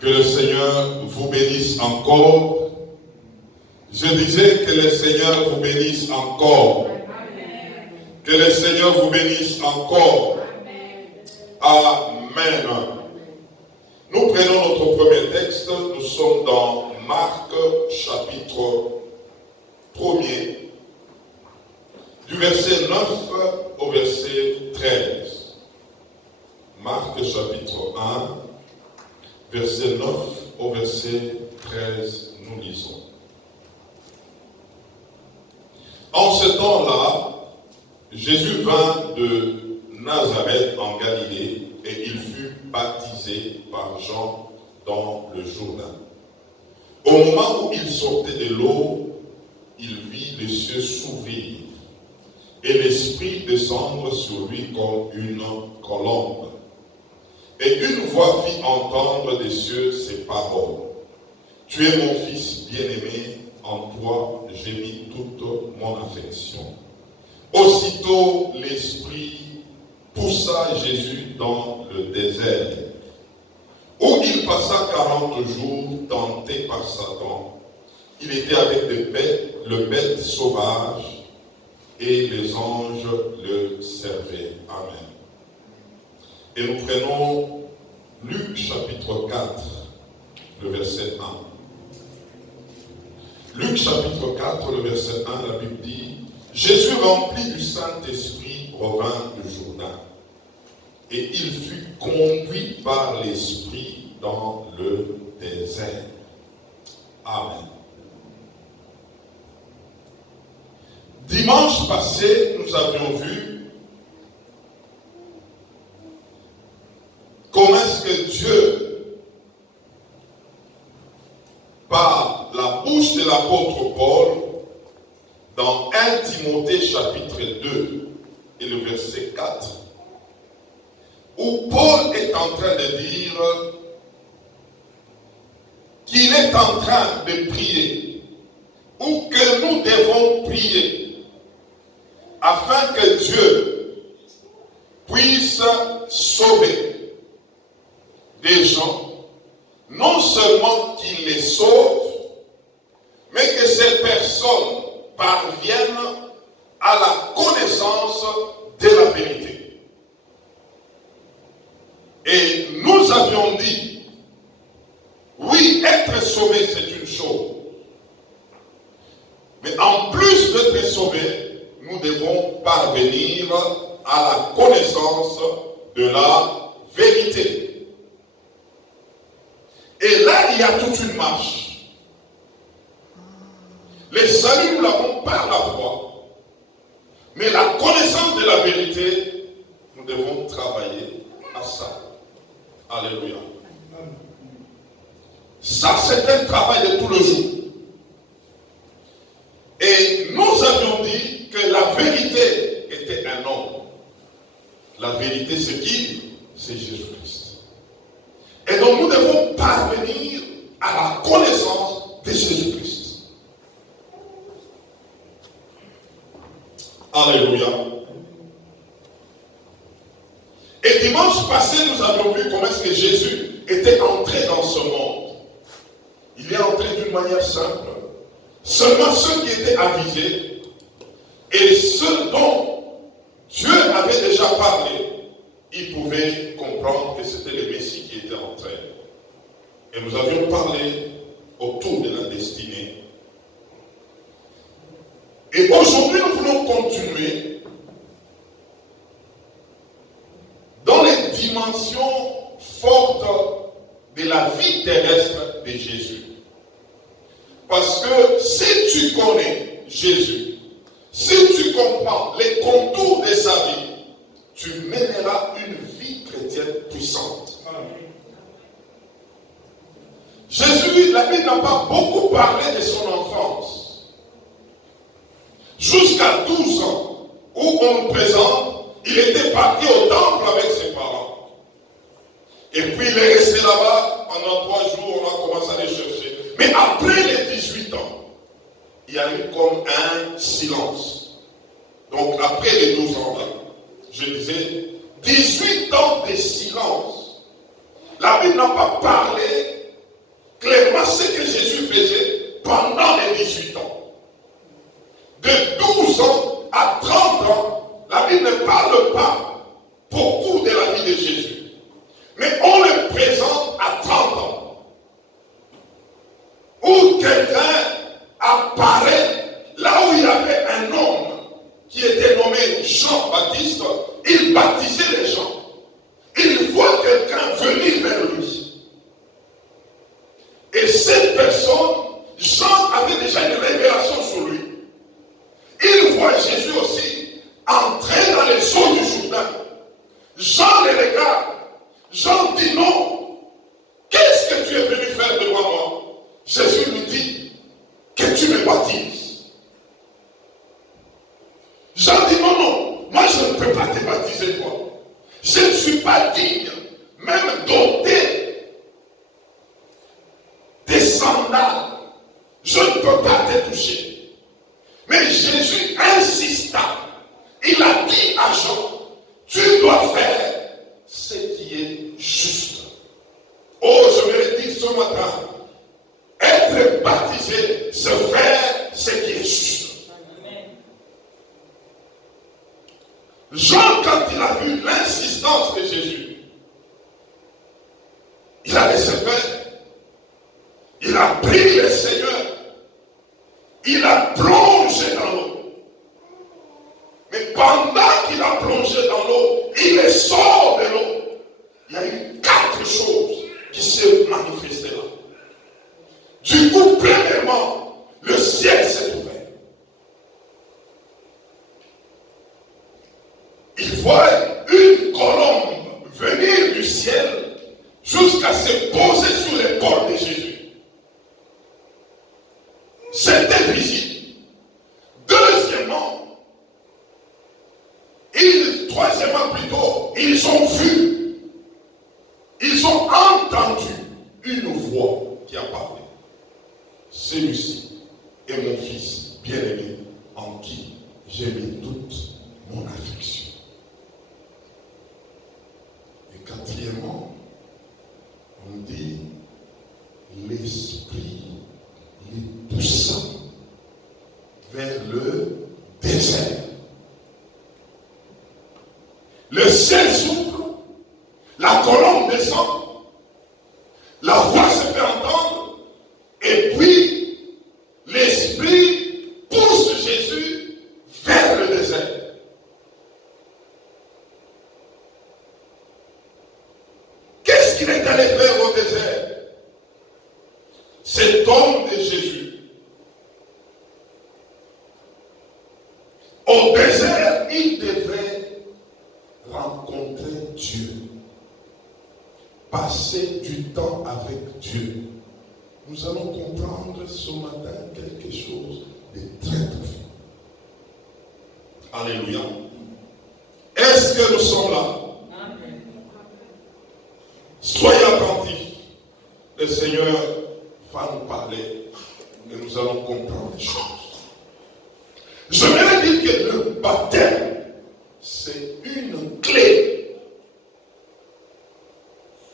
Que le Seigneur vous bénisse encore. Je disais que le Seigneur vous bénisse encore. Que le Seigneur vous bénisse encore. Amen. Nous prenons notre premier texte. Nous sommes dans Marc chapitre 1er, du verset 9 au verset 13. Marc chapitre 1, verset 9 au verset 13, nous lisons. En ce temps-là, Jésus vint de Nazareth en Galilée et il fut baptisé par Jean dans le Jourdain. Au moment où il sortait de l'eau, il vit les cieux s'ouvrir et l'Esprit descendre sur lui comme une colombe. Et une voix fit entendre des cieux ces paroles. Tu es mon Fils bien-aimé, en toi j'ai mis toute mon affection. Aussitôt l'Esprit poussa Jésus dans le désert, où il passa 40 jours tenté par Satan. Il était avec le bête sauvage, et les anges le servaient. Amen. Et nous prenons Luc chapitre 4, le verset 1. Luc chapitre 4, le verset 1, la Bible dit: Jésus rempli du Saint-Esprit revint du Jourdain, et il fut conduit par l'Esprit dans le désert. Amen. Dimanche passé, nous avions vu comment est-ce que Dieu, par la bouche de l'apôtre Paul, dans 1 Timothée chapitre 2 et le verset 4, où Paul est en train de dire qu'il est en train de prier, ou que nous devons prier, afin que Dieu puisse sauver des gens, non seulement qu'il les sauve, mais que ces personnes parviennent à la connaissance de la vérité. Et nous avions dit, oui, être sauvé c'est une chose, mais en plus d'être sauvé, nous devons parvenir à la connaissance de la vérité. Et là, il y a toute une marche. Le salut, nous l'avons par la foi. Mais la connaissance de la vérité, nous devons travailler à ça. Alléluia. Ça, c'est un travail de tout le jour. Et nous avions dit que la vérité était un homme. La vérité, c'est qui? C'est Jésus-Christ. Et donc, nous devons parvenir à la connaissance de Jésus-Christ. Alléluia. Et dimanche passé, nous avons vu comment est-ce que Jésus était entré dans ce monde. Il est entré d'une manière simple. Seulement ceux qui étaient avisés et ceux dont Dieu avait déjà parlé, ils pouvaient comprendre que c'était le Messie qui était entré. Et nous avions parlé autour de la destinée. Et aujourd'hui, nous voulons continuer dans les dimensions fortes de la vie terrestre de Jésus. Parce que si tu connais Jésus, si tu comprends les contours de sa vie, tu mèneras une vie chrétienne puissante. Jésus, la Bible n'a pas beaucoup parlé de son enfance. Jusqu'à 12 ans, où on nous présente, il était parti au temple avec ses parents. Et puis il est resté là-bas pendant 3 jours, on a commencé à les chercher. Mais après les 18 ans, il y a eu comme un silence. Donc après les 12 ans, là, je disais, 18 ans de silence. La Bible n'a pas parlé clairement ce que Jésus faisait pendant les 18 ans. De 12 ans à 30 ans, la Bible ne parle pas beaucoup de la vie de Jésus. Mais on le présente à 30 ans. Où quelqu'un apparaît là où il y avait un homme qui était nommé Jean-Baptiste. Il baptisait les gens. Il voit quelqu'un venir vers lui. Et cette personne, Jean avait déjà une révélation sur lui. Il voit Jésus aussi entrer dans les eaux du Jourdain. Jean les regarde. Jean dit non. Qu'est-ce que tu es venu faire devant moi? Jésus lui dit que tu me baptises. Jean dit non, non, moi je ne peux pas te baptiser toi. Je ne suis pas digne, même d'ôter des sandales. Je ne peux pas te toucher. Mais Jésus insista. Il a dit à Jean, tu dois faire ce qui est juste. Oh, je me le dis ce matin, être baptisé, c'est faire ce qui est juste. Jean, quand il a vu l'insistance de Jésus, il a laissé faire. Il a pris le Seigneur. Il a plongé dans l'eau. Mais pendant qu'il a plongé dans l'eau, il est sort de l'eau. Il y a eu 4 choses qui se manifestaient là. Du coup, premièrement, le ciel s'est ouvert. Il voit une colombe venir du ciel jusqu'à se poser sur l'épaule de Jésus. C'était visible. Deuxièmement, troisièmement plutôt, ils ont vu, ils ont entendu une voix qui a parlé. Celui-ci est mon fils bien-aimé en qui j'ai mis toute mon affection. Et quatrièmement, on dit l'Esprit les poussa vers le désert. Le ciel s'ouvre, la colombe descend, la voix se fait entendre, et puis l'Esprit pousse Jésus vers le désert. Qu'est-ce qu'il est allé faire au désert? Cet homme de Jésus. Au désert, il devrait rencontrer Dieu, passer du temps avec Dieu. Nous allons comprendre ce matin quelque chose de très profond. Alléluia. Est-ce que nous sommes là? Amen. Soyez attentifs. Le Seigneur va nous parler et nous allons comprendre les choses. Je voudrais dire que le baptême, c'est une clé,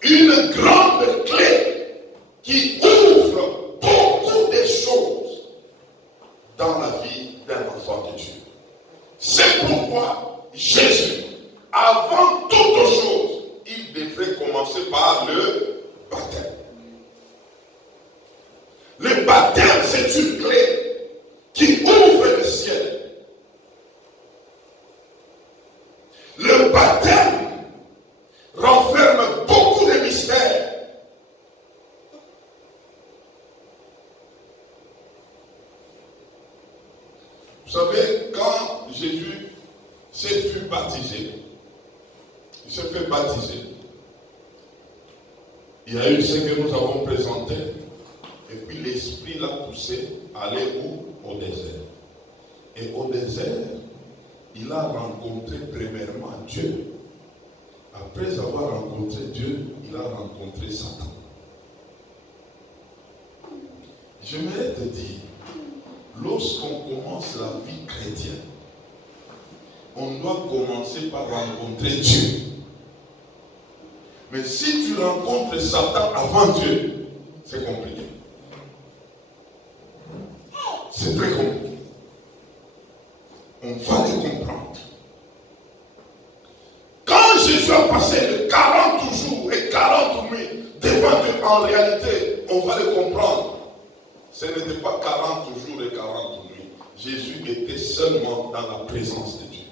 une grande clé qui ouvre beaucoup de choses dans la vie d'un enfant de Dieu. C'est pourquoi Jésus, avant toute chose, il devrait commencer par le baptême. Le baptême, c'est une clé qui ouvre le ciel. Le baptême renferme beaucoup de mystères. Vous savez, quand Jésus s'est fait baptiser, il s'est fait baptiser. Il y a eu ce que nous avons présenté, et puis l'Esprit l'a poussé à aller où? Au désert. Et au désert, il a rencontré premièrement Dieu. Après avoir rencontré Dieu, il a rencontré Satan. J'aimerais te dire, lorsqu'on commence la vie chrétienne, on doit commencer par rencontrer Dieu. Mais si tu rencontres Satan avant Dieu, c'est compliqué. C'est très compliqué. On va le comprendre. Quand Jésus a passé les 40 jours et 40 nuits devant Dieu, en réalité, on va le comprendre. Ce n'était pas 40 jours et 40 nuits. Jésus était seulement dans la présence de Dieu.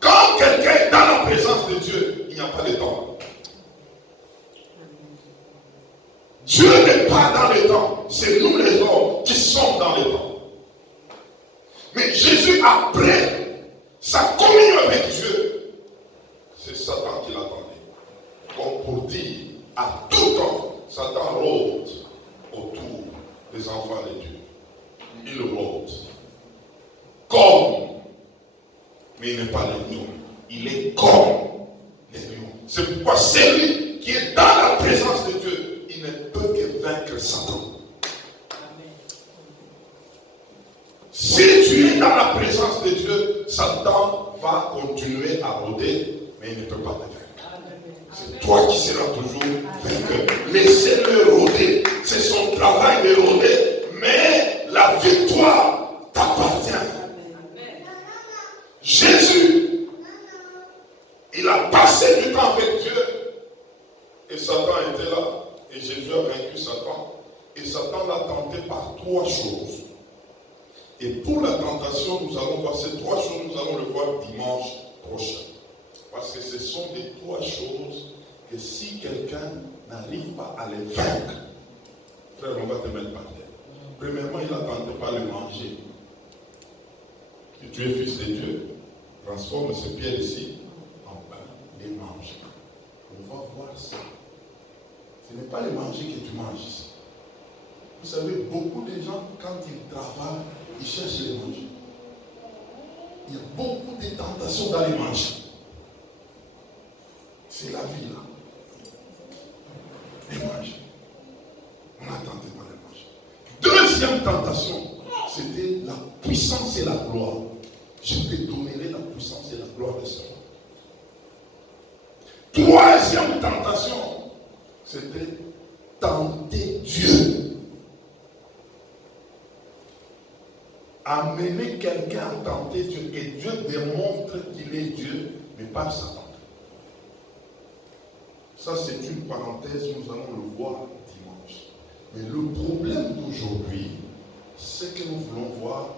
Quand quelqu'un est dans la présence de Dieu, il n'y a pas de temps. Dieu n'est pas dans le temps. C'est nous les hommes qui sommes dans le temps. Mais Jésus, après sa communion avec Dieu, c'est Satan qui l'attendait. Comme pour dire, à tout temps, Satan rôde autour des enfants de Dieu. Il rôde. Comme, mais il n'est pas le lion. Il est comme les lions. C'est pourquoi celui qui est dans la présence de Dieu, il ne peut que vaincre Satan. Si tu es dans la présence de Dieu, Satan va continuer à rôder, mais il ne peut pas te vaincre. C'est toi qui seras toujours vainqueur. Laissez-le rôder. C'est son travail de rôder, mais la victoire t'appartient. Jésus, il a passé du temps avec Dieu, et Satan était là, et Jésus a vaincu Satan. Et Satan l'a tenté par 3 choses. Et pour la tentation, nous allons voir ces 3 choses, nous allons le voir dimanche prochain. Parce que ce sont les 3 choses que si quelqu'un n'arrive pas à les vaincre, frère, on va te mettre par terre. Premièrement, il a tenté par le manger. Si tu es fils de Dieu, transforme ce pierre ici en pain et mange. On va voir ça. Ce n'est pas le manger que tu manges ici. Vous savez, beaucoup de gens, quand ils travaillent, ils cherchent les manger. Il y a beaucoup de tentations dans les manger. C'est la vie là. Les manger. On n'attendait pas les manger. Deuxième tentation, c'était la puissance et la gloire. Je te donnerai la puissance et la gloire de ce monde. Troisième tentation, c'était tenter Dieu. Amener quelqu'un à tenter Dieu, et Dieu démontre qu'il est Dieu, mais pas Satan. Ça, c'est une parenthèse, nous allons le voir dimanche. Mais le problème d'aujourd'hui, c'est que nous voulons voir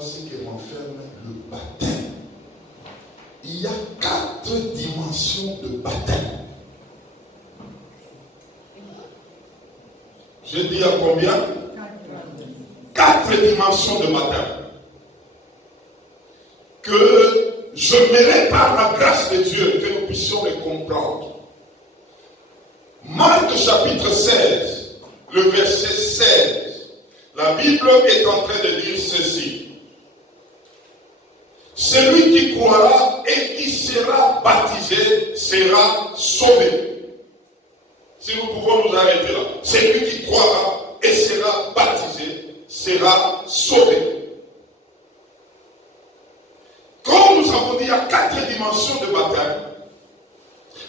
ce que renferme le baptême. Il y a 4 dimensions de baptême. J'ai dit à combien? 4 dimensions de baptême. Que je mérite par la grâce de Dieu que nous puissions les comprendre. Marc chapitre 16, le verset 16. La Bible est en train de dire ceci. Celui qui croira et qui sera baptisé sera sauvé. Si nous pouvons nous arrêter là. Celui qui croira et sera baptisé sera sauvé. Comme nous avons dit, il y a 4 dimensions de baptême.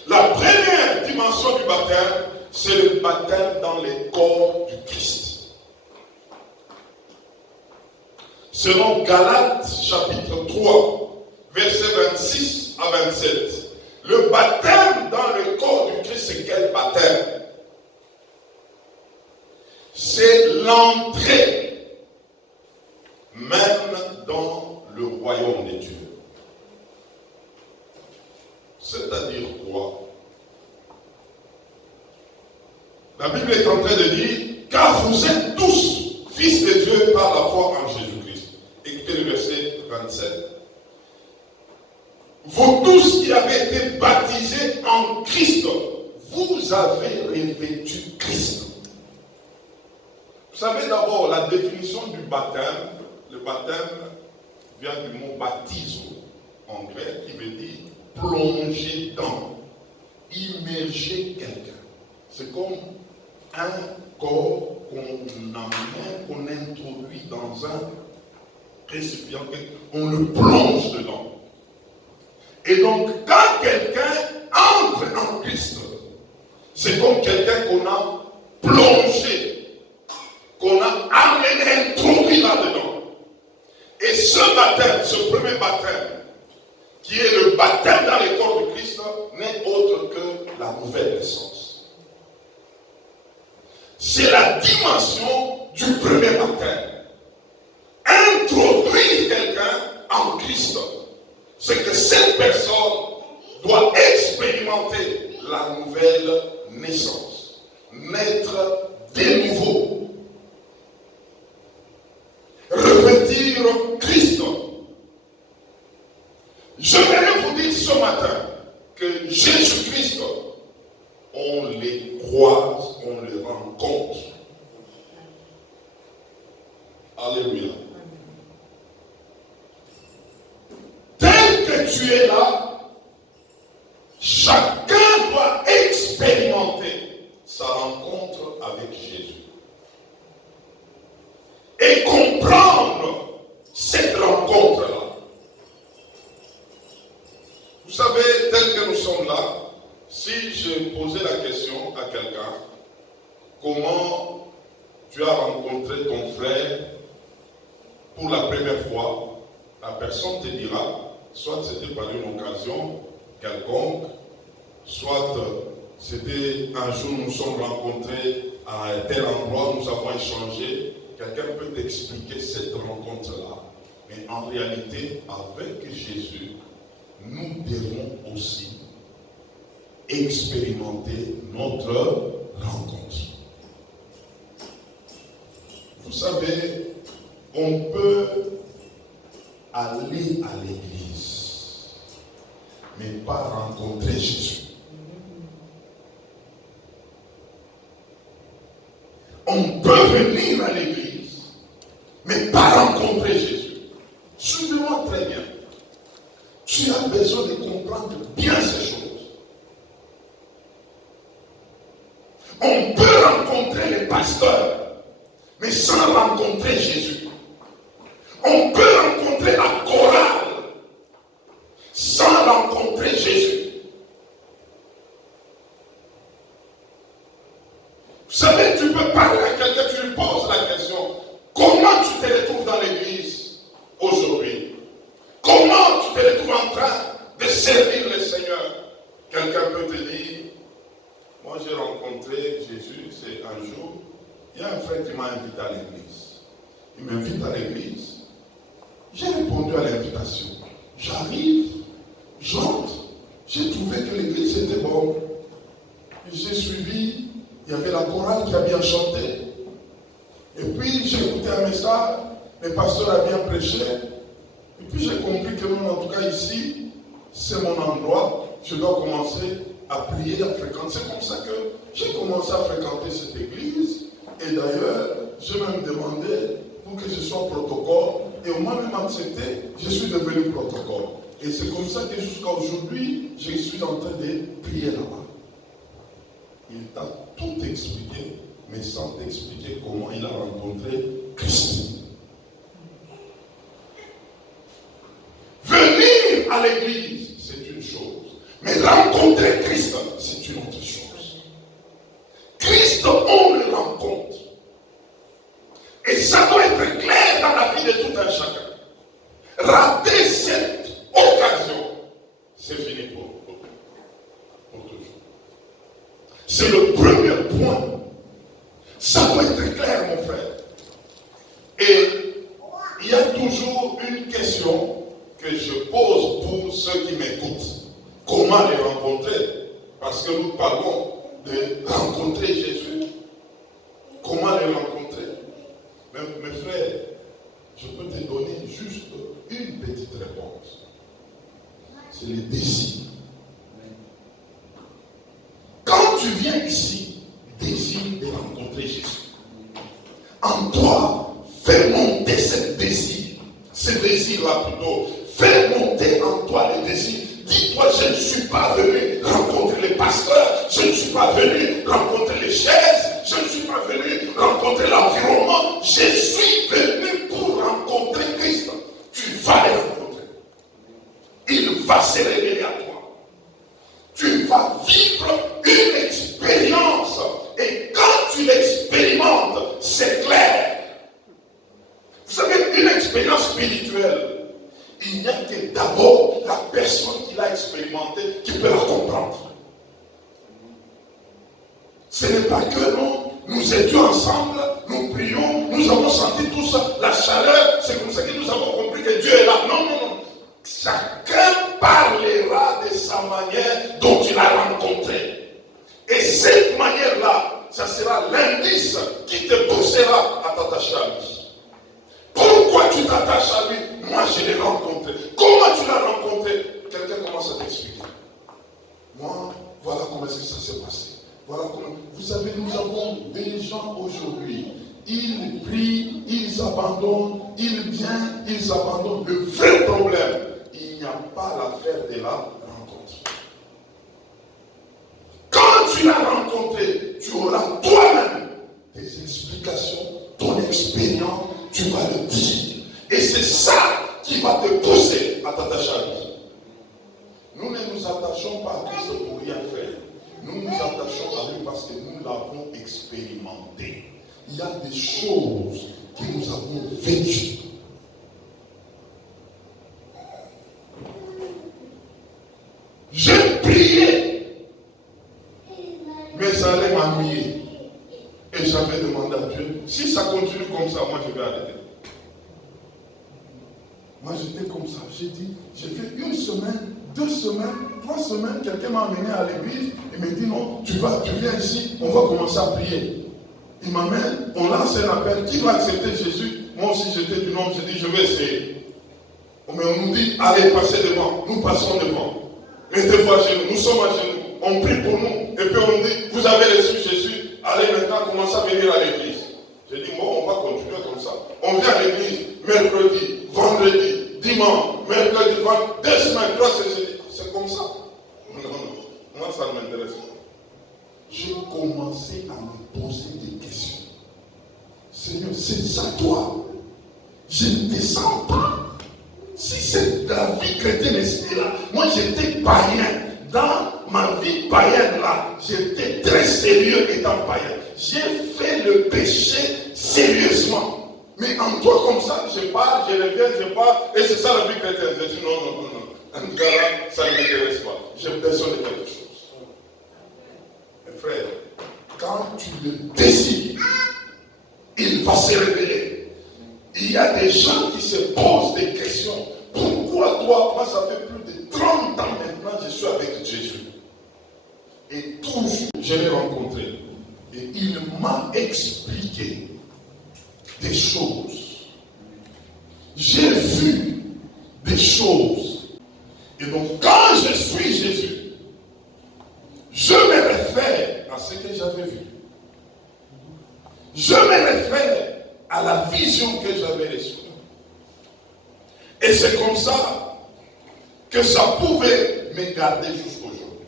La première dimension du baptême, c'est le baptême dans le corps du Christ. Selon Galates chapitre 3, versets 26 à 27. Le baptême dans le corps du Christ, c'est quel baptême? C'est l'entrée même dans le royaume de Dieu. C'est-à-dire quoi? La Bible est en train de dire, car vous êtes tous fils de Dieu par la foi en Jésus-Christ. Écoutez le verset 27. Vous tous qui avez été baptisés en Christ, vous avez revêtu Christ. Vous savez d'abord la définition du baptême. Le baptême vient du mot baptisme en grec qui veut dire plonger dans, immerger quelqu'un. C'est comme un corps qu'on amène, qu'on introduit dans un récipient, on le plonge dedans. Et donc, quand quelqu'un entre en Christ, c'est comme quelqu'un qu'on a plongé qu'on a amené, introduit là-dedans. Et ce baptême, ce premier baptême, qui est le baptême dans le corps de Christ, n'est autre que la nouvelle naissance. C'est la dimension du premier baptême. Introduire quelqu'un en Christ, c'est que cette personne doit expérimenter la nouvelle naissance, naître de nouveau, revêtir Christ. Je vais vous dire ce matin que Jésus-Christ, on les croise, on les rencontre. Alléluia. Tel que tu es là, chacun doit expérimenter sa rencontre avec Jésus. Et comprendre cette rencontre-là. Vous savez, tel que nous sommes là, si je posais la question à quelqu'un, comment tu as rencontré ton frère pour la première fois, la personne te dira, soit c'était par une occasion quelconque, soit c'était un jour nous nous sommes rencontrés à un tel endroit, nous avons échangé. Quelqu'un peut t'expliquer cette rencontre-là. Mais en réalité, avec Jésus, nous devons aussi expérimenter notre rencontre. Vous savez, on peut aller à l'église, mais pas rencontrer Jésus. On peut venir à l'église, mais pas rencontrer Jésus. Suivez-moi très bien. Tu as besoin de comprendre bien ces choses. On peut rencontrer les pasteurs, mais sans rencontrer Jésus. On peut rencontrer la chorale sans rencontrer Jésus. Vous savez, tu peux parler à quelqu'un, tu lui poses la question, comment tu te retrouves dans l'église aujourd'hui? Comment tu te retrouves en train de servir le Seigneur? Quelqu'un peut te dire, moi j'ai rencontré Jésus, c'est un jour, il y a un frère qui m'a invité à l'église. Il m'invite à l'église. J'ai répondu à l'invitation. J'arrive, j'entre, j'ai trouvé que l'église était bonne. J'ai suivi, il y avait la chorale qui a bien chanté. Et puis j'ai écouté un message, le pasteur a bien prêché. Et puis j'ai compris que même en tout cas ici, c'est mon endroit. Je dois commencer à prier, à fréquenter. C'est comme ça que j'ai commencé à fréquenter cette église. Et d'ailleurs, j'ai même demandé pour que je sois protocole. Et au moins même accepté, je suis devenu protocole. Et c'est comme ça que jusqu'à aujourd'hui, je suis en train de prier là-bas. Il t'a tout expliqué, mais sans t'expliquer comment il a rencontré Christ. Venir à l'église, c'est une chose. Mais rencontrer Christ, c'est une autre chose. Christ, on le rencontre. Et ça doit être clair dans la vie de tout un chacun. Rater cette occasion, c'est fini pour toujours. C'est le premier point. Ça doit être clair, mon frère. Et il y a toujours une question que je pose pour ceux qui m'écoutent. Comment les rencontrer? Parce que nous parlons de rencontrer Jésus. Comment les rencontrer? Mes frères, je peux te donner juste une petite réponse. C'est le désir. Quand tu viens ici, désir de rencontrer Jésus. En toi, fais monter ce désir-là plutôt. Fais monter en toi le désir. Dis-toi, je ne suis pas venu rencontrer les pasteurs, je ne suis pas venu rencontrer les chaises, je ne suis pas venu rencontrer l'environnement, je suis venu pour rencontrer Christ. Tu vas le rencontrer. Il va se révéler à toi. Tu vas vivre une expérience. Et quand tu l'expérimentes, c'est clair. d'abord la personne qui l'a expérimenté qui peut la comprendre. Ce n'est pas que nous étions ensemble, nous prions, nous avons senti tout ça, la chaleur, c'est comme ça que nous avons compris que Dieu est là. Non, non, non. Chacun parlera de sa manière dont il a rencontré. Et cette manière-là, ça sera l'indice qui te poussera à t'attacher à lui. Pourquoi tu t'attaches à lui? Moi, je l'ai rencontré. Comment tu l'as rencontré? Quelqu'un commence à t'expliquer. Moi, voilà comment est-ce que ça s'est passé. Voilà comment. Vous savez, nous avons des gens aujourd'hui. Ils prient, ils abandonnent, ils viennent, ils abandonnent. Le vrai problème, il n'y a pas l'affaire de la rencontre. Quand tu l'as rencontré, tu auras toi-même des explications, ton expérience, tu vas le dire. Et c'est ça qui va te pousser à t'attacher à lui. Nous ne nous attachons pas à Christ pour rien faire. Nous nous attachons à lui parce que nous l'avons expérimenté. Il y a des choses que nous avons vécues. J'ai prié, mais ça allait m'ennuyer. Et j'avais demandé à Dieu, si ça continue comme ça, moi je vais arrêter. Moi j'étais comme ça, j'ai dit, j'ai fait 1 semaine, 2 semaines, 3 semaines, quelqu'un m'a amené à l'église, il me dit non, tu viens ici, on va commencer à prier. Il m'amène, on lance un appel, qui va accepter Jésus? Moi aussi j'étais du nom, j'ai dit je vais essayer. Mais on nous dit, allez, passez devant, nous passons devant. Mettez-vous à genoux, nous sommes à genoux, on prie pour nous, et puis on nous dit, vous avez reçu Jésus, allez maintenant commencez à venir à l'église. J'ai dit, bon, on va continuer comme ça. On vient à l'église, mercredi, vendredi, dimanche, mercredi, vendredi, 2 semaines, 3 semaines. C'est comme ça. Non, non, moi ça ne m'intéresse pas. J'ai commencé à me poser des questions. Seigneur, c'est ça toi. Je ne te sens pas. Si c'est la vie chrétienne est là, moi j'étais païen. Dans ma vie païenne là, j'étais très sérieux étant païen. J'ai fait le péché sérieusement. Mais en toi comme ça, je parle, je reviens, je parle, et c'est ça la vie chrétienne. Je dis non, non, non, non. En tout cas là, ça ne m'intéresse pas. J'ai besoin de quelque chose. Mes frères, quand tu le désires, il va se révéler. Il y a des gens qui se posent des questions. Pourquoi toi, moi ça fait plus de 30 ans maintenant, je suis avec Jésus. Et toujours, je l'ai rencontré. Et il m'a expliqué des choses. J'ai vu des choses. Et donc, quand je suis Jésus, je me réfère à ce que j'avais vu. Je me réfère à la vision que j'avais reçue. Et c'est comme ça que ça pouvait me garder jusqu'aujourd'hui.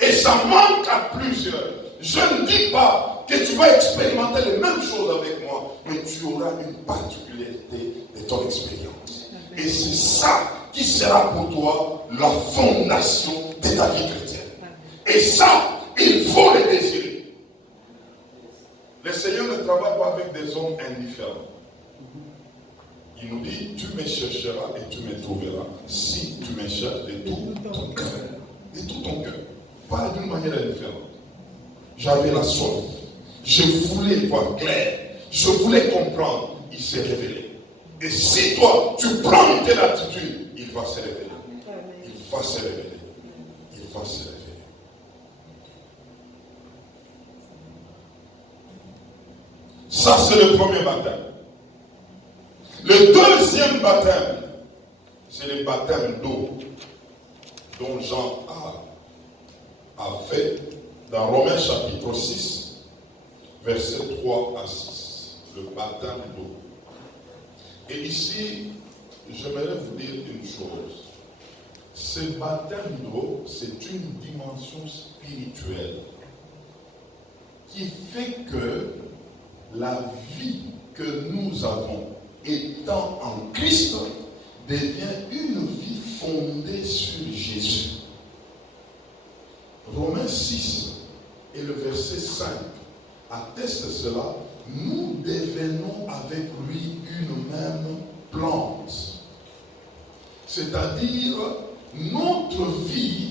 Et ça manque à plusieurs. Je ne dis pas que tu vas expérimenter les mêmes choses avec moi, mais tu auras une particularité de ton expérience. Et c'est ça qui sera pour toi la fondation de ta vie chrétienne. Et ça, il faut le désirer. Le Seigneur ne travaille pas avec des hommes indifférents. Il nous dit, tu me chercheras et tu me trouveras si tu me cherches de tout ton cœur. De tout ton cœur. Pas d'une manière indifférente. J'avais la soif. Je voulais voir clair. Je voulais comprendre. Il s'est révélé. Et si toi, tu prends une telle attitude, il va se révéler. Il va se révéler. Il va se révéler. Ça, c'est le premier baptême. Le deuxième baptême, c'est le baptême d'eau dont Jean a fait dans Romains chapitre 6, versets 3 à 6. Le baptême d'eau. Et ici, j'aimerais vous dire une chose. Ce baptême d'eau, c'est une dimension spirituelle qui fait que la vie que nous avons étant en Christ devient une vie fondée sur Jésus. Romains 6 et le verset 5 attestent cela. Nous devenons avec lui une même plante. C'est-à-dire, notre vie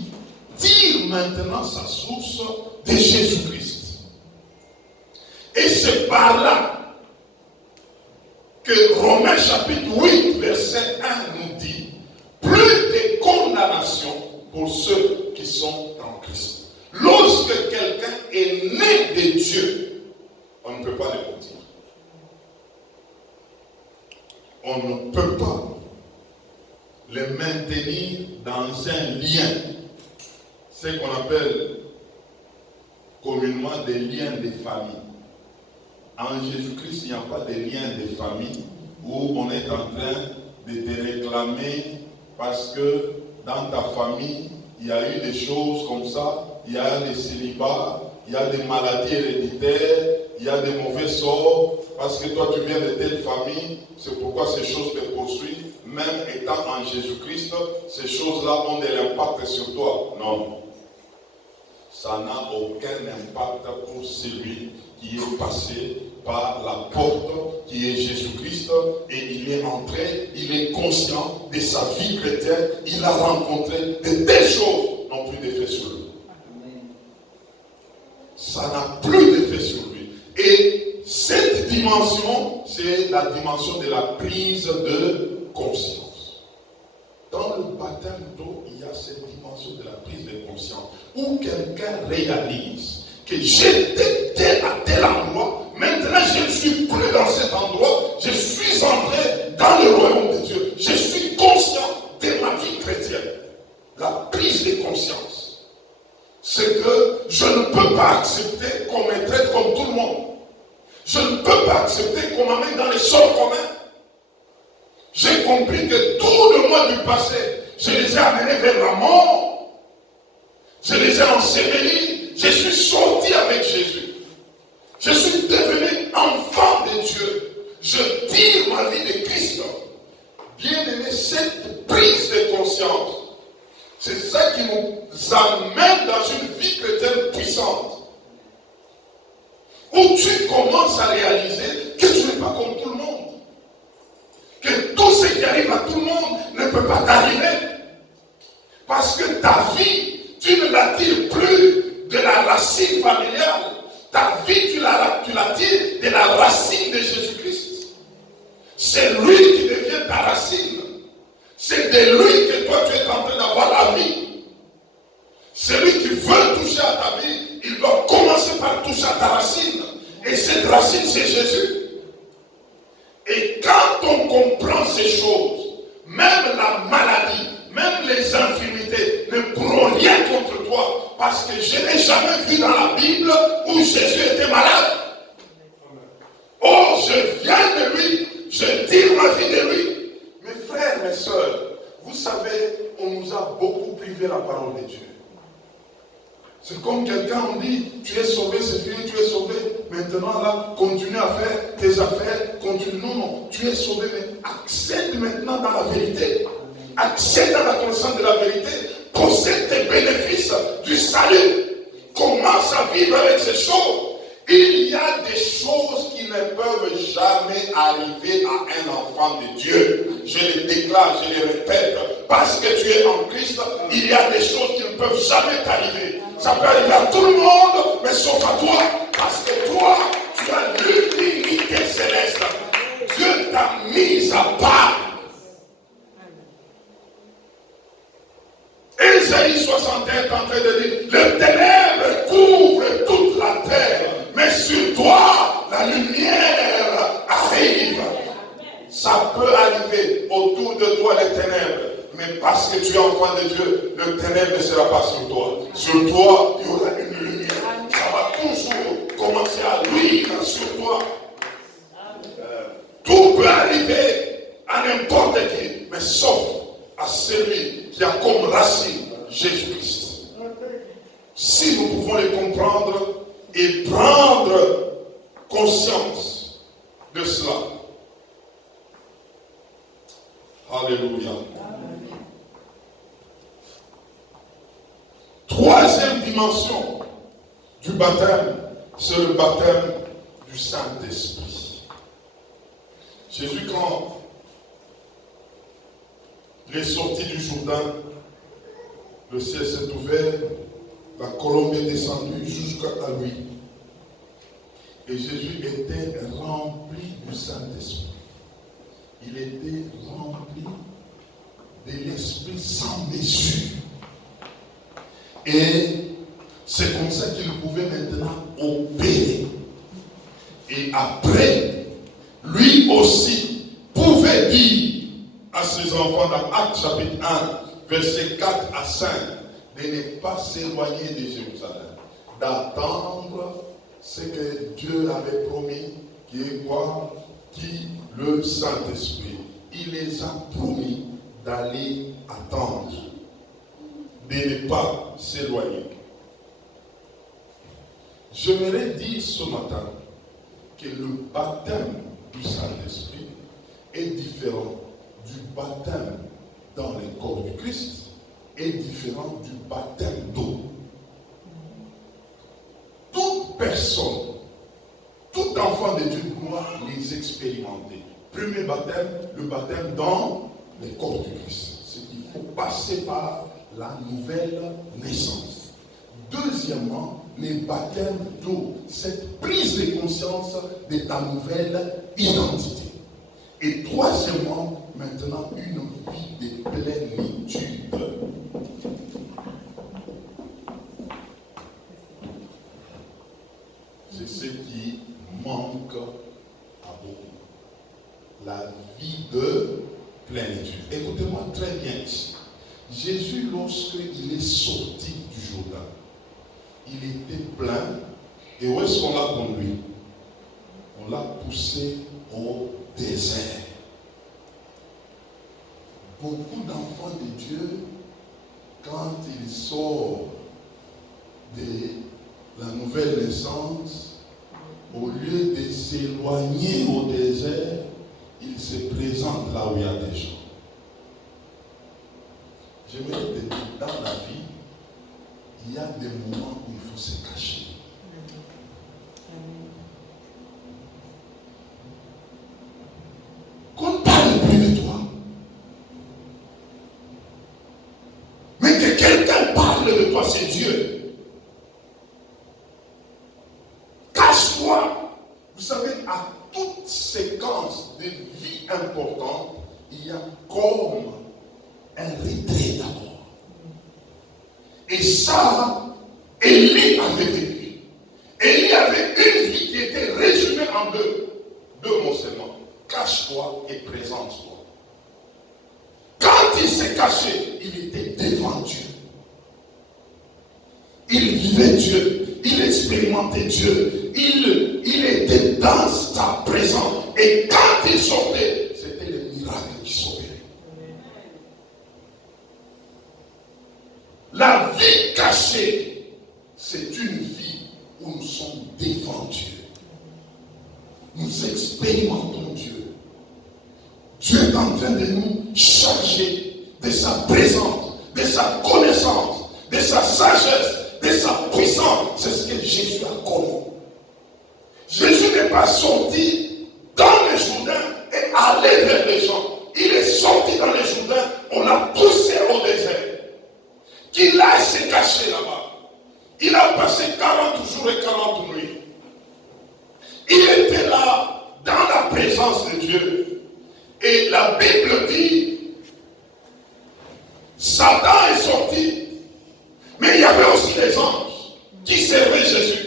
tire maintenant sa source de Jésus-Christ. Et c'est par là que Romains chapitre 8, verset 1 nous dit, plus de condamnation pour ceux qui sont en Christ. Lorsque quelqu'un est né de Dieu, on ne peut pas le mentir. On ne peut pas le maintenir dans un lien. Ce qu'on appelle communément des liens de famille. En Jésus-Christ, il n'y a pas de liens de famille où on est en train de te réclamer parce que dans ta famille, il y a eu des choses comme ça, il y a des célibats, il y a des maladies héréditaires, il y a des mauvais sorts, parce que toi tu viens de telle famille, c'est pourquoi ces choses te poursuivent, même étant en Jésus-Christ, ces choses-là ont de l'impact sur toi. Non. Ça n'a aucun impact pour celui qui est passé par la porte qui est Jésus-Christ et il est entré, il est conscient de sa vie chrétienne, il a rencontré de telles choses n'ont plus d'effet sur lui. Ça n'a plus d'effet sur lui. Et cette dimension, c'est la dimension de la prise de conscience. Dans le baptême d'eau, il y a cette dimension de la prise de conscience où quelqu'un réalise que j'étais à tel endroit, maintenant je ne suis plus dans cet endroit, je suis entré dans le royaume de Dieu. Je suis conscient de ma vie chrétienne. La prise de conscience, c'est que je ne peux pas accepter qu'on me traite comme tout le monde. Je ne peux pas accepter qu'on m'amène dans les sorts communs. J'ai compris que tout le mois du passé, je les ai amenés vers la mort. Je les ai ensevelis. Je suis sorti avec Jésus. Je suis devenu enfant de Dieu. Je tire ma vie de Christ. Bien-aimé, cette prise de conscience, c'est ça qui nous amène dans une vie chrétienne puissante. Où tu commences à réaliser que tu n'es pas comme tout le monde. Que tout ce qui arrive à tout le monde ne peut pas t'arriver. Parce que ta vie, tu ne la tires plus de la racine familiale. Ta vie, tu la tires de la racine de Jésus-Christ. C'est lui qui devient ta racine. C'est de lui que toi tu es en train d'avoir la vie. Celui qui veut toucher à ta vie, il doit commencer par toucher à ta racine. Et cette racine, c'est Jésus. Et quand on comprend ces choses, même la maladie, même les infirmités ne pourront rien contre toi. Parce que je n'ai jamais vu dans la Bible où Jésus était malade. Oh, je viens de lui, je tire ma vie de lui. Mes frères, mes soeurs, vous savez, on nous a beaucoup privé la parole de Dieu. C'est comme quelqu'un, on dit, tu es sauvé, c'est fini, tu es sauvé. Maintenant, là, continue à faire tes affaires, continue. Non, non, tu es sauvé, mais accède maintenant dans la vérité. Accède dans la connaissance de la vérité. Possède tes bénéfices du salut. Commence à vivre avec ces choses. Il y a des choses qui ne peuvent jamais arriver à un enfant de Dieu. Je les déclare, je les répète. Parce que tu es en Christ, il y a des choses qui ne peuvent jamais t'arriver. Ça peut arriver à tout le monde, mais sauf à toi. Parce que toi, tu as l'unicité céleste. Dieu t'a mis à part. Ésaïe 61 est en train de dire, le ténèbre couvre toute la terre, mais sur toi, la lumière arrive. Ça peut arriver autour de toi les ténèbres, mais parce que tu es enfant de Dieu, le ténèbre ne sera pas sur toi. Sur toi, il y aura une lumière. Ça va toujours commencer à luire sur toi. Tout peut arriver à n'importe qui, mais sauf à celui qui a comme racine Jésus-Christ. Si nous pouvons les comprendre et prendre conscience de cela. Alléluia. Troisième dimension du baptême, c'est le baptême du Saint-Esprit. Jésus, quand Il est sorti du Jourdain, le ciel s'est ouvert, la colombe est descendue jusqu'à lui. Et Jésus était rempli du Saint-Esprit. Il était rempli de l'Esprit sans mesure. Et c'est comme ça qu'il pouvait maintenant opérer. Et après, lui aussi pouvait dire à ses enfants dans Actes chapitre 1, versets 4 à 5, de ne pas s'éloigner de Jérusalem, d'attendre ce que Dieu avait promis, qui est quoi? Qui? Le Saint-Esprit. Il les a promis d'aller attendre, de ne pas s'éloigner. J'aimerais dire ce matin que le baptême du Saint-Esprit est différent du baptême dans le corps du Christ, est différent du baptême d'eau. Toute personne, tout enfant de Dieu doit les expérimenter. Premier baptême, le baptême dans le corps du Christ. C'est qu'il faut passer par la nouvelle naissance. Deuxièmement, le baptême d'eau, cette prise de conscience de ta nouvelle identité. Et troisièmement, maintenant, une vie de plénitude. C'est ce qui manque à beaucoup. La vie de plénitude. Écoutez-moi très bien ici. Jésus, lorsqu'il est sorti du Jourdain, il était plein. Et où est-ce qu'on l'a conduit? On l'a poussé au désert. Beaucoup d'enfants de Dieu, quand ils sortent de la nouvelle naissance, au lieu de s'éloigner au désert, ils se présentent là où il y a des gens. J'aimerais te dire, dans la vie, il y a des moments où il faut se cacher. Qu'on ne parle plus de toi. Mais que quelqu'un parle de toi, c'est Dieu. Cache-toi. Vous savez, à toute séquence de vie importante, il y a comme un retrait d'abord. Et ça, Élie avait vécu. Élie avait une vie qui était résumée en deux mots seulement. Cache-toi et présente-toi. Quand il s'est caché, il était devant Dieu. Il vivait Dieu. Il expérimentait Dieu. Il était dans sa présence. Et quand il sortait, c'était le miracle qui s'opérait. La vie cachée, c'est une vie où nous sommes devant Dieu. Nous expérimentons Dieu. Dieu est en train de nous charger de sa présence, de sa connaissance, de sa sagesse, de sa puissance. C'est ce que Jésus a connu. Jésus n'est pas sorti dans le Jourdain et allé vers les gens. Il est sorti dans le Jourdain, on l'a poussé au désert. Qu'il aille se cacher là-bas. Il a passé 40 jours et 40 nuits. Il était là, dans la présence de Dieu. Et la Bible dit, Satan est sorti, mais il y avait aussi les anges qui servaient Jésus.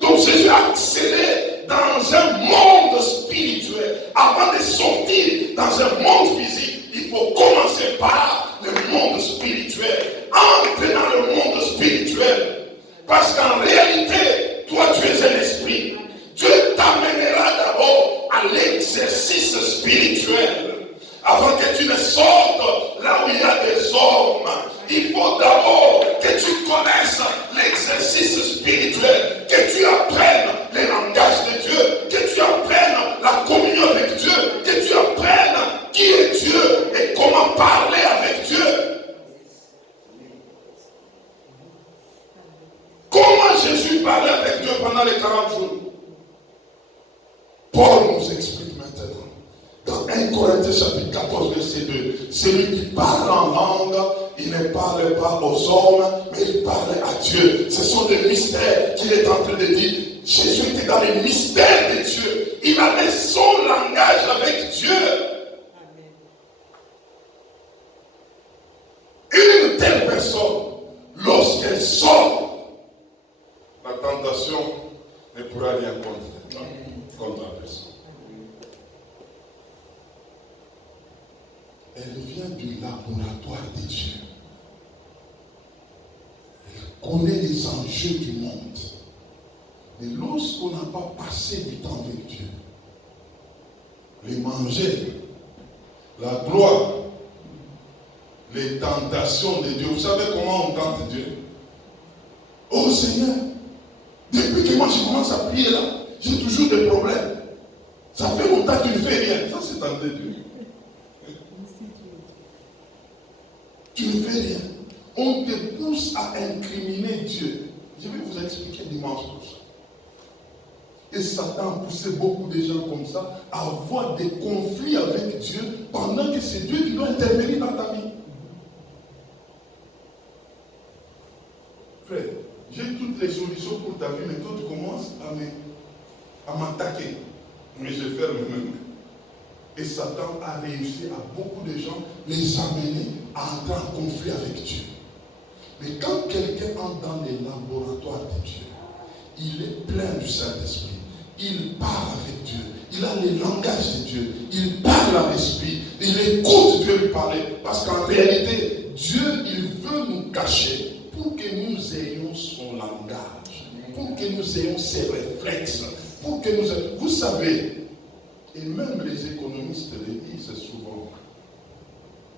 Donc Jésus a accéléré dans un monde spirituel. Avant de sortir dans un monde physique, il faut commencer par le monde spirituel. Entre dans le monde spirituel. Parce qu'en réalité, toi tu es un esprit. Dieu t'amènera d'abord à l'exercice spirituel. Avant que tu ne sortes là où il y a des hommes. Il faut d'abord que tu connaisses l'exercice spirituel. Que tu apprennes les langages de Dieu. Que tu apprennes la communion avec Dieu. Que tu apprennes qui est Dieu et comment parler avec Dieu. Comment Jésus parlait avec Dieu pendant les 40 jours? Paul nous explique maintenant. Dans 1 Corinthiens chapitre 14, verset 2, celui qui parle en langue, il ne parle pas aux hommes, mais il parle à Dieu. Ce sont des mystères qu'il est en train de dire. Jésus était dans les mystères de Dieu. Il avait son langage avec Dieu. Une telle personne, lorsqu'elle sort, la tentation ne pourra rien contre la personne. Elle vient du laboratoire de Dieu. Elle connaît les enjeux du monde. Mais lorsqu'on n'a pas passé du temps avec Dieu, les manger, la gloire, les tentations de Dieu. Vous savez comment on tente Dieu? Oh Seigneur, depuis que moi je commence à prier là, j'ai toujours des problèmes. Ça fait longtemps que tu ne fais rien. Ça c'est tenter Dieu. Tu ne fais rien. On te pousse à incriminer Dieu. Je vais vous expliquer dimanche prochain. Et Satan a poussé beaucoup de gens comme ça à avoir des conflits avec Dieu pendant que c'est Dieu qui doit intervenir dans ta vie. Frère, j'ai toutes les solutions pour ta vie, mais toi tu commences à m'attaquer. Mais je ferme même. Et Satan a réussi à beaucoup de gens les amener à entrer en conflit avec Dieu. Mais quand quelqu'un entre dans les laboratoires de Dieu, il est plein du Saint-Esprit. Il parle avec Dieu. Il a le langage de Dieu. Il parle à l'Esprit. Il écoute Dieu lui parler. Parce qu'en réalité, Dieu, il veut nous cacher pour que nous ayons son langage. Pour que nous ayons ses réflexes. Pour que nous ayons... Vous savez, et même les économistes le disent souvent,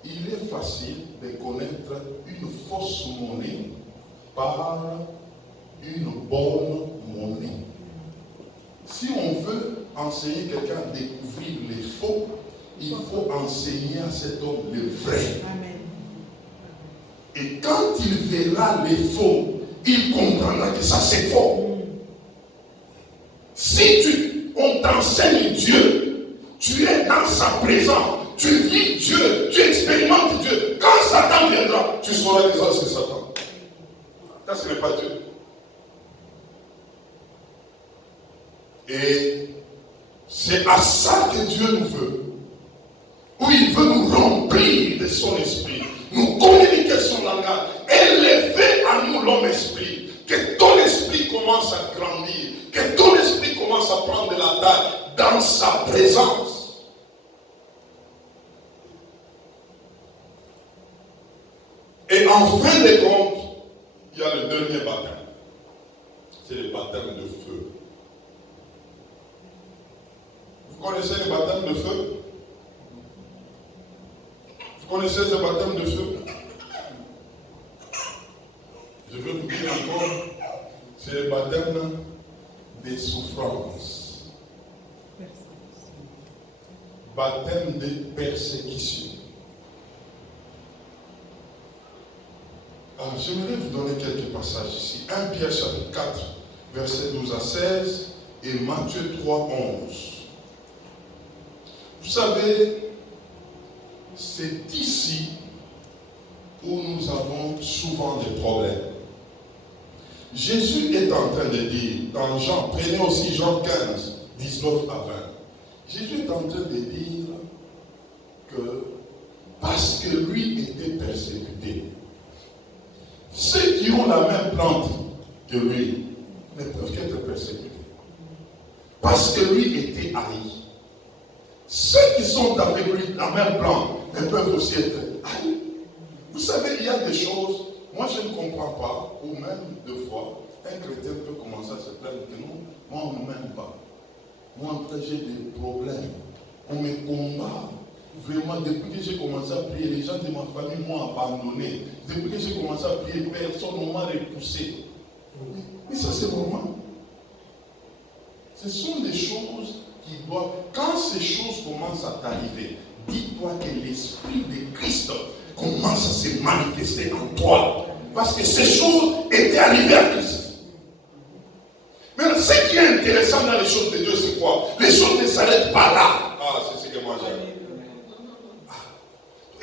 il est facile de connaître une fausse monnaie par une bonne monnaie. Si on veut enseigner quelqu'un à découvrir les faux, il faut enseigner à cet homme le vrai. Amen. Et quand il verra les faux, il comprendra que ça c'est faux. Si on t'enseigne Dieu, tu es dans sa présence, tu vis Dieu, tu expérimentes Dieu. Quand Satan viendra, tu sauras que ça c'est Satan. Ça ce n'est pas Dieu. Et c'est à ça que Dieu nous veut. Où il veut nous remplir de son esprit, nous communiquer son langage, élever à nous l'homme esprit. Que ton esprit commence à grandir, que ton esprit commence à prendre de la taille dans sa présence. Et en fin de compte, il y a le dernier baptême. C'est le baptême de feu. Vous connaissez le baptême de feu? Vous connaissez ce baptême de feu? Je vais vous dire encore, c'est le baptême des souffrances. Baptême de persécution. Alors, j'aimerais vous donner quelques passages ici. 1 Pierre chapitre 4, versets 12 à 16 et Matthieu 3, 11. Vous savez, c'est ici où nous avons souvent des problèmes. Jésus est en train de dire, dans Jean, prenez aussi Jean 15, 19 à 20. Jésus est en train de dire que parce que lui était persécuté, ceux qui ont la même plante que lui ne peuvent qu'être persécutés. Parce que lui était haï. Ceux qui sont avec lui la même plante ne peuvent aussi être haïs. Vous savez, il y a des choses, moi je ne comprends pas, ou même deux fois, un chrétien peut commencer à se plaindre que non, moi on ne m'aime pas. Moi en fait j'ai des problèmes. On me combat. Vraiment, depuis que j'ai commencé à prier, les gens de ma famille m'ont abandonné. Depuis que j'ai commencé à prier, personne ne m'a repoussé. Mais ça c'est normal. Ce sont des choses qui doivent... Quand ces choses commencent à t'arriver, dis-toi que l'Esprit de Christ commence à se manifester en toi. Parce que ces choses étaient arrivées à Christ. Mais ce qui est intéressant dans les choses de Dieu, c'est quoi? Les choses ne s'arrêtent pas là. Ah, c'est ce que moi j'aime.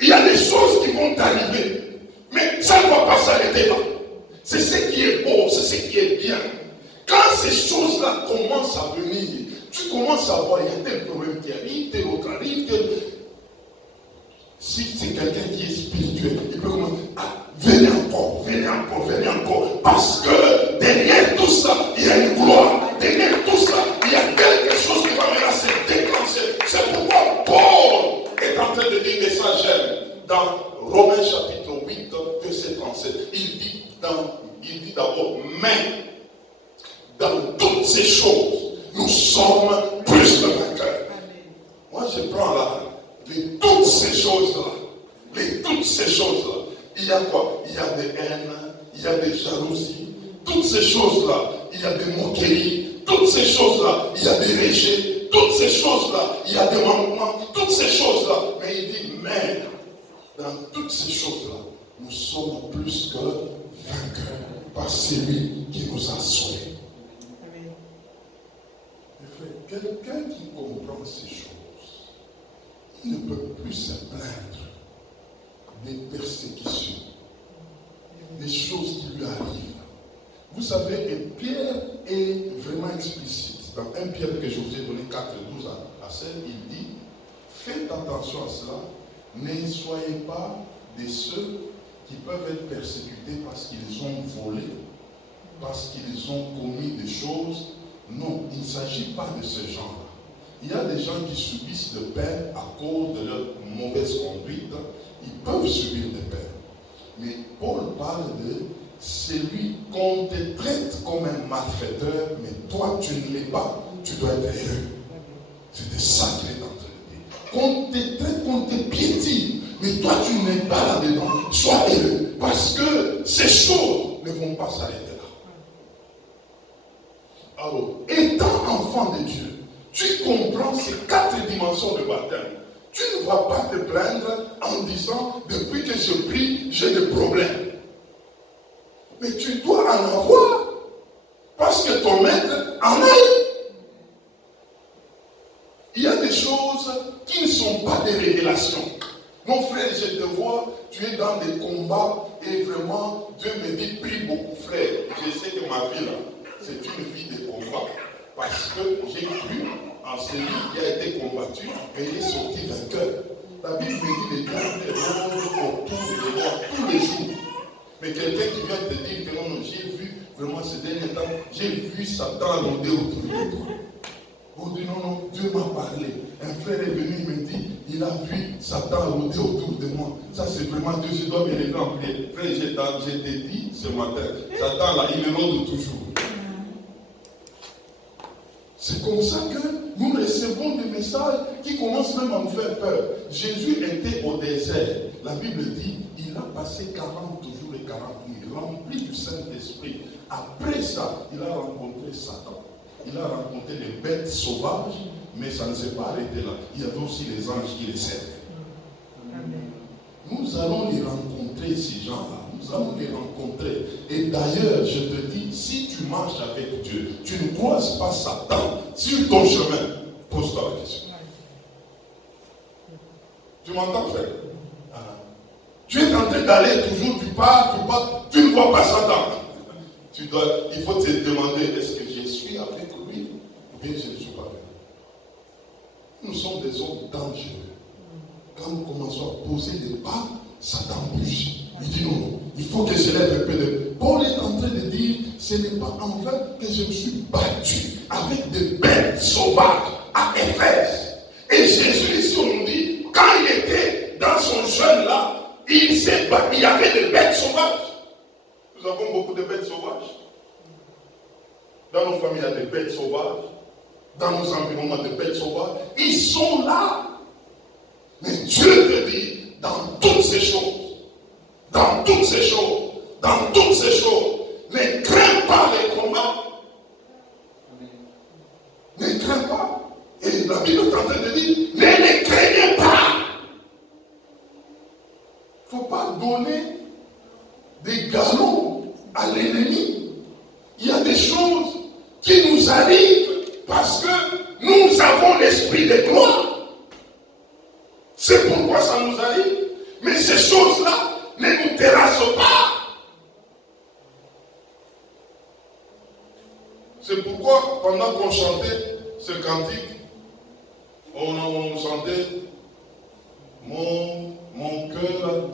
Il y a des choses qui vont t'arriver, mais ça ne va pas s'arrêter là. C'est ce qui est beau, c'est ce qui est bien. Quand ces choses-là commencent à venir, tu commences à voir, il y a tel problème qui arrive, tel autre arrive, Si c'est quelqu'un qui est spirituel, il peut commencer à venez encore, venez encore, venez encore. Parce que derrière tout ça, il y a une gloire. Derrière tout ça, il y a quelque chose qui va venir se déclencher. C'est pourquoi Paul est en train de dire des sagesse dans Romains chapitre 8, verset 37. Il dit d'abord, mais dans toutes ces choses, nous sommes plus que vainqueurs. Moi, je prends là, de toutes ces choses-là, il y a quoi? Il y a des haines, il y a des jalousies, toutes ces choses-là, il y a des moqueries, toutes ces choses-là, il y a des rejets, toutes ces choses-là, il y a des manquements, toutes ces choses-là. Mais il dit, mais dans toutes ces choses-là, nous sommes plus que vainqueurs par celui qui nous a sauvés. Quelqu'un qui comprend ces choses, il ne peut plus se plaindre des persécutions, des choses qui lui arrivent. Vous savez, et Pierre est vraiment explicite. Dans 1 Pierre que je vous ai donné 4, 12 à 16, il dit, faites attention à cela, ne soyez pas de ceux qui peuvent être persécutés parce qu'ils ont volé, parce qu'ils ont commis des choses. Non, il ne s'agit pas de ce genre-là. Il y a des gens qui subissent de peine à cause de leur mauvaise conduite. Ils peuvent subir des peines. Mais Paul parle de celui qu'on te traite comme un malfaiteur, mais toi tu ne l'es pas, tu dois être heureux. C'est de ça qu'il est en train de dire. Qu'on te traite, qu'on te piétine, mais toi tu n'es pas là-dedans. Sois heureux. Parce que ces choses ne vont pas s'arrêter là. Alors, étant enfant de Dieu, tu comprends ces 4 dimensions de baptême. Tu ne vas pas te plaindre en disant, depuis que je prie, j'ai des problèmes. Mais tu dois en avoir, parce que ton maître en a eu. Il y a des choses qui ne sont pas des révélations. Mon frère, je te vois, tu es dans des combats et vraiment, Dieu me dit, prie beaucoup, frère. Je sais que ma vie là, c'est une vie de combat, parce que j'ai cru en celui qui a été combattu et il est sorti vainqueur. La Bible me dit les grands rôdent autour de moi tous les jours. Mais quelqu'un qui vient te dire que non, j'ai vu vraiment ces derniers temps, j'ai vu Satan rôder autour de toi. On dit non, Dieu m'a parlé. Un frère est venu, il me dit, il a vu Satan rôder autour de moi. Ça c'est vraiment Dieu, je dois me lever en prière. Frère, je t'ai dit ce matin, Satan là, il me rôde toujours. C'est comme ça que nous recevons des messages qui commencent même à nous faire peur. Jésus était au désert. La Bible dit, il a passé 40 jours et 40 nuits, rempli du Saint-Esprit. Après ça, il a rencontré Satan. Il a rencontré les bêtes sauvages, mais ça ne s'est pas arrêté là. Il y avait aussi les anges qui les servaient. Nous allons les rencontrer, ces gens-là. Nous allons les rencontrer. Et d'ailleurs, je te dis, si tu marches avec Dieu, tu ne croises pas Satan sur ton chemin. Pose-toi la question. Tu m'entends, frère? Tu es en train d'aller toujours, tu pars, tu ne vois pas Satan. Il faut te demander, est-ce que je suis avec lui ou bien je ne suis pas avec lui? Nous sommes des hommes dangereux. Quand nous commençons à poser des pas, Satan bouge. Il dit non, il faut que je lève un peu de... Paul est en train de dire, ce n'est pas en vain que je me suis battu avec des bêtes sauvages à Éphèse. Et Jésus ici, on nous dit, quand il était dans son jeûne là, il s'est battu, il y avait des bêtes sauvages. Nous avons beaucoup de bêtes sauvages. Dans nos familles, il y a des bêtes sauvages. Dans nos environnements, des bêtes sauvages. Ils sont là. Mais Dieu te dit, dans toutes ces choses, dans toutes ces choses, dans toutes ces choses, ne crains pas les combats. Ne crains pas. Et la Bible est en train de dire, ne les craignez pas. Il ne faut pas donner des galons à l'ennemi. Il y a des choses qui nous arrivent parce que nous avons l'esprit de gloire. C'est pourquoi, pendant qu'on chantait ce cantique, on chantait mon cœur,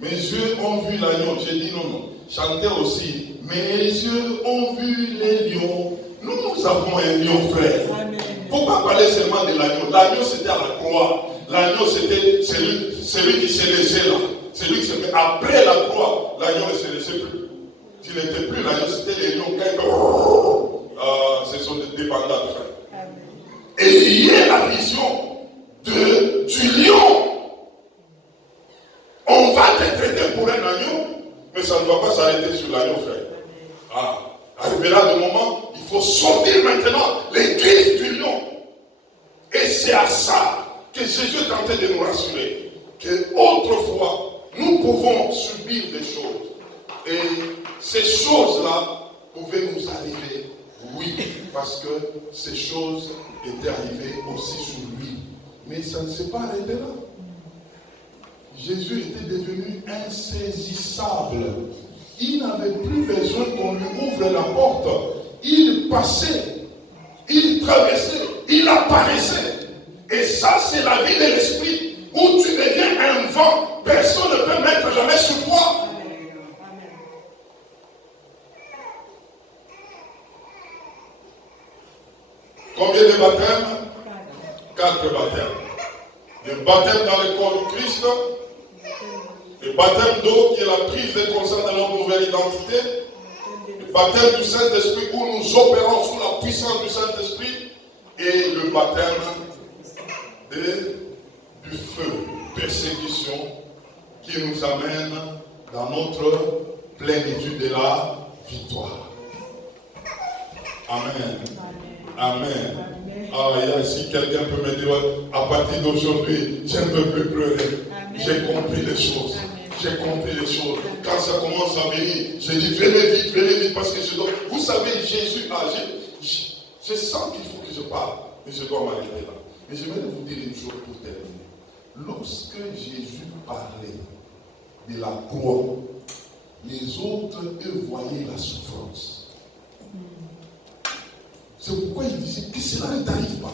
mes yeux ont vu l'agneau. J'ai dit non. Chantez aussi. Mes yeux ont vu les lions. Nous avons un lion, frère. Il ne faut pas parler seulement de l'agneau. L'agneau, c'était à la croix. L'agneau, c'était celui qui s'est laissé là. Celui qui s'est fait. Après la croix, l'agneau ne se laissait plus. S'il n'était plus l'agneau, c'était les lions. Ce sont des dépendants, frère. Et il y a la vision du lion. On va te traiter pour un agneau, mais ça ne va pas s'arrêter sur l'agneau, frère. Arrivera le moment, il faut sortir maintenant les griffes du lion. Et c'est à ça que Jésus est en train de nous rassurer. Que autrefois, nous pouvons subir des choses. Et ces choses-là pouvaient nous arriver. Oui, parce que ces choses étaient arrivées aussi sur lui. Mais ça ne s'est pas arrêté là. Jésus était devenu insaisissable. Il n'avait plus besoin qu'on lui ouvre la porte. Il passait, il traversait, il apparaissait. Et ça, c'est la vie de l'esprit, où tu deviens un vent. Personne ne peut mettre la main sur toi. Combien de baptêmes? 4 baptêmes. Le baptême dans le corps du Christ, le baptême d'eau qui est la prise de conscience de notre nouvelle identité, le baptême du Saint-Esprit où nous opérons sous la puissance du Saint-Esprit, et le baptême du feu, persécution, qui nous amène dans notre plénitude de la victoire. Amen. Amen. Si quelqu'un peut me dire, à partir d'aujourd'hui, je ne veux plus pleurer. J'ai compris les choses. J'ai compris les choses. Quand ça commence à venir, je dis, venez vite, parce que je dois. Vous savez, Jésus je sens qu'il faut que je parle, mais je dois m'arrêter là. Mais j'aimerais vous dire une chose pour terminer. Lorsque Jésus parlait de la croix, les autres, eux, voyaient la souffrance. C'est pourquoi il disait que cela ne t'arrive pas.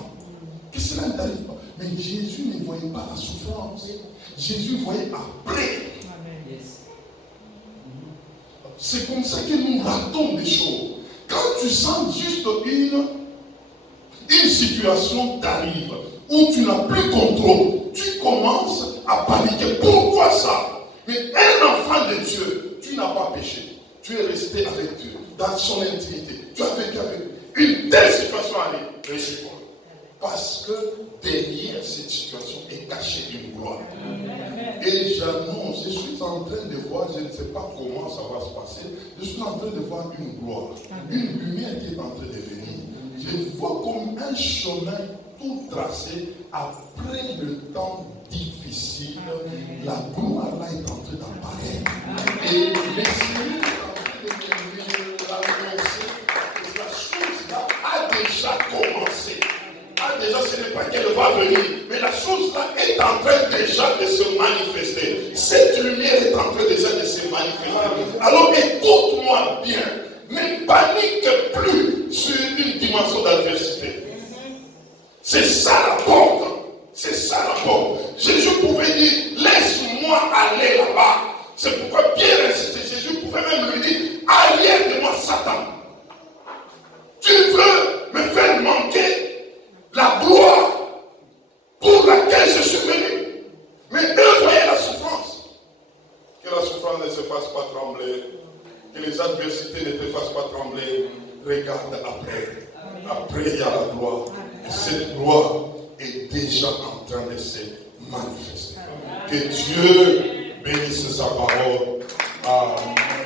Que cela ne t'arrive pas. Mais Jésus ne voyait pas la souffrance. Jésus voyait après. C'est comme ça que nous ratons des choses. Quand tu sens juste une situation t'arrive où tu n'as plus contrôle, tu commences à paniquer. Pourquoi ça? Mais un enfant de Dieu, tu n'as pas péché. Tu es resté avec Dieu, dans son intimité. Tu as vécu avec lui. Une telle situation arrive, réjouis-toi. Parce que derrière cette situation est cachée une gloire. Et j'annonce, je suis en train de voir, je ne sais pas comment ça va se passer, je suis en train de voir une gloire, une lumière qui est en train de venir. Je vois comme un chemin tout tracé après le temps difficile. La gloire là est en train d'apparaître. Et le Seigneur est en train de l'annoncer. La chose là a déjà commencé. Déjà, ce n'est pas qu'elle va venir, mais la chose là est en train déjà de se manifester. Cette lumière est en train déjà de se manifester. Alors écoute-moi bien, ne panique plus sur une dimension d'adversité. C'est ça la porte. C'est ça la porte. Jésus pouvait dire, laisse-moi aller là-bas. C'est pourquoi Pierre insistait. Jésus pouvait même lui dire, arrière de moi Satan. Tu veux me faire manquer la gloire pour laquelle je suis venu. Mais eux voyaient la souffrance. Que la souffrance ne se fasse pas trembler. Que les adversités ne te fassent pas trembler. Regarde après. Après, il y a la gloire. Et cette gloire est déjà en train de se manifester. Que Dieu bénisse sa parole. Amen.